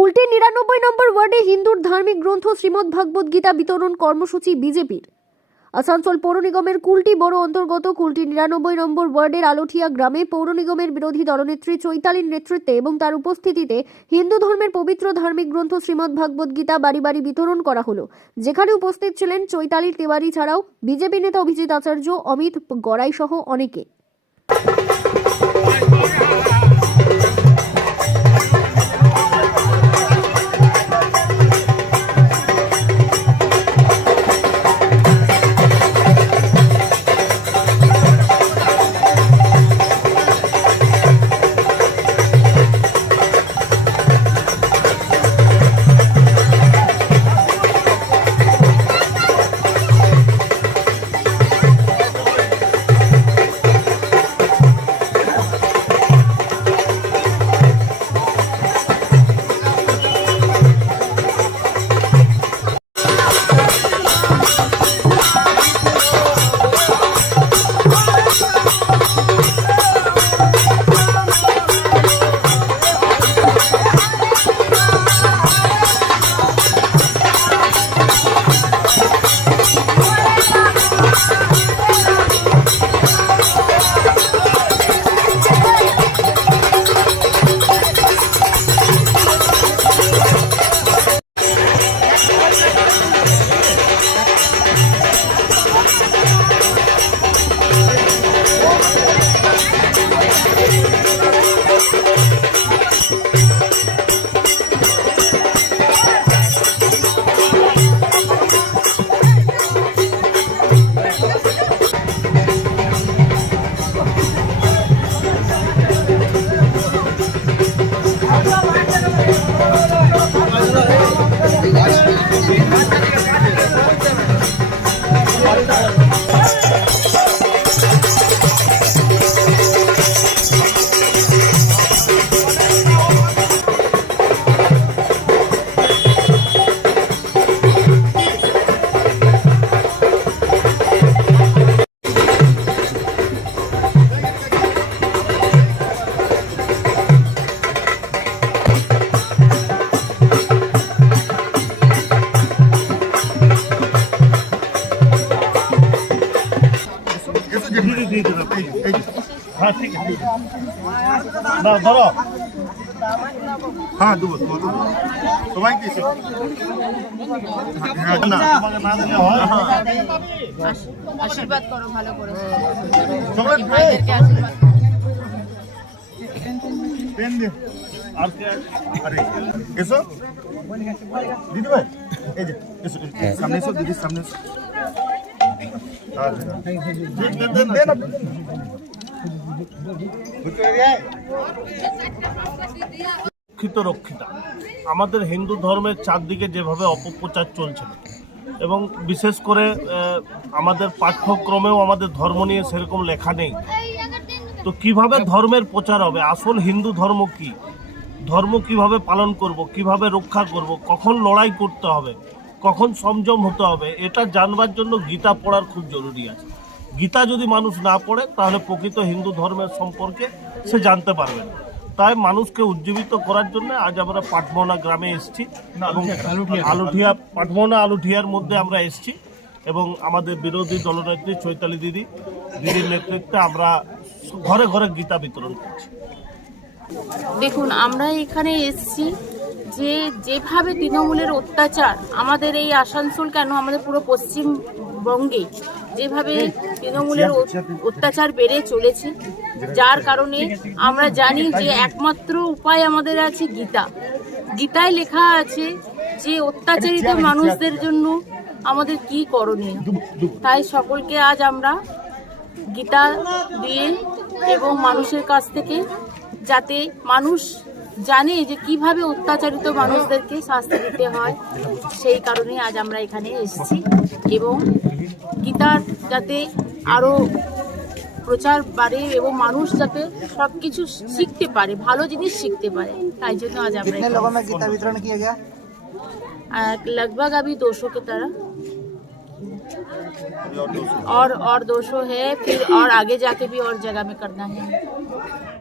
কুলটির নিরানব্বই নম্বর ওয়ার্ডে হিন্দুর ধার্মিক গ্রন্থ শ্রীমদ্ ভাগবত গীতা বিতরণ কর্মসূচি বিজেপির। আসানসোল পৌর নিগমের কুলটি বড় অন্তর্গত কুলটি নিরানব্বই নম্বর ওয়ার্ডের আলোঠিয়া গ্রামে পৌর নিগমের বিরোধী দলনেত্রী চৈতালির নেতৃত্বে এবং তার উপস্থিতিতে হিন্দু ধর্মের পবিত্র ধার্মিক গ্রন্থ শ্রীমদ্ ভাগবত গীতা বাড়ি বাড়ি বিতরণ করা হলো। যেখানে উপস্থিত ছিলেন চৈতালির তিওয়ারি ছাড়াও বিজেপি নেতা অভিজিৎ আচার্য, অমিত গড়াই সহ অনেকে। ধীরে হ্যাঁ ঠিক আছে। না ধরো। হ্যাঁ দেবো সবাই কিছু হ্যাঁ হয় আশীর্বাদ করো ভালো করে। পেন দে। আর আরে এসো। দিদি ভাই এই যে এসো এসো, সামনে এসো দিদির সামনে এসো। আর দেন দেন দেন দেন আপনি। বুঝতে পেরে রক্ষিত, রক্ষিতা। আমাদের হিন্দু ধর্মের চারদিকে যেভাবে অপপ্রচার চলছে এবং বিশেষ করে আমাদের পাঠ্যক্রমেও আমাদের ধর্ম নিয়ে সেরকম লেখা নেই। তো কীভাবে ধর্মের প্রচার হবে? আসল হিন্দু ধর্ম কি? ধর্ম কীভাবে পালন করব? কীভাবে রক্ষা করব? কখন লড়াই করতে হবে? কখন সংযম হতে হবে? এটা জানবার জন্য গীতা পড়ার খুব জরুরি আছে। গীতা যদি মানুষ না পড়ে তাহলে প্রকৃত হিন্দু ধর্মের সম্পর্কে সে জানতে পারবে না। তাই মানুষকে উজ্জীবিত করার জন্য আজ আমরা পাটমোহনা গ্রামে এসেছি এবং আলুঠিয়া পাটমোহনা আলুঠিয়ার মধ্যে আমরা এসছি এবং আমাদের বিরোধী দলনেত্রী চৈতালি দিদি দিদির নেতৃত্বে আমরা ঘরে ঘরে গীতা বিতরণ করছি। দেখুন আমরা এখানে এসেছি যে যেভাবে তৃণমূলের অত্যাচার আমাদের এই আসানসোল কেন আমাদের পুরো পশ্চিমবঙ্গে যেভাবে তৃণমূলের অত্যাচার বেড়ে চলেছে, যার কারণে আমরা জানি যে একমাত্র উপায় আমাদের আছে গীতা। গীতায় লেখা আছে যে অত্যাচারিত মানুষদের জন্য আমাদের কি করণীয়। তাই সকলকে আজ আমরা গীতা দিয়ে এবং মানুষের কাছ থেকে যাতে মানুষ জানে যে কীভাবে অত্যাচারিত মানুষদেরকে শাস্তি দিতে হয়, সেই কারণে আজ আমরা এখানে এসেছি এবং গীতার যাতে আরও প্রচার বাড়ে এবং মানুষ যাতে সব কিছু শিখতে পারে ভালো জিনিস শিখতে পারে তাই জন্য আজ আমরা कितने এখানে लोगों में गीता वितरण किया गया आ, लगभग अभी 200 की तरह और और 200 है फिर और आगे जाके भी और जगह में करना है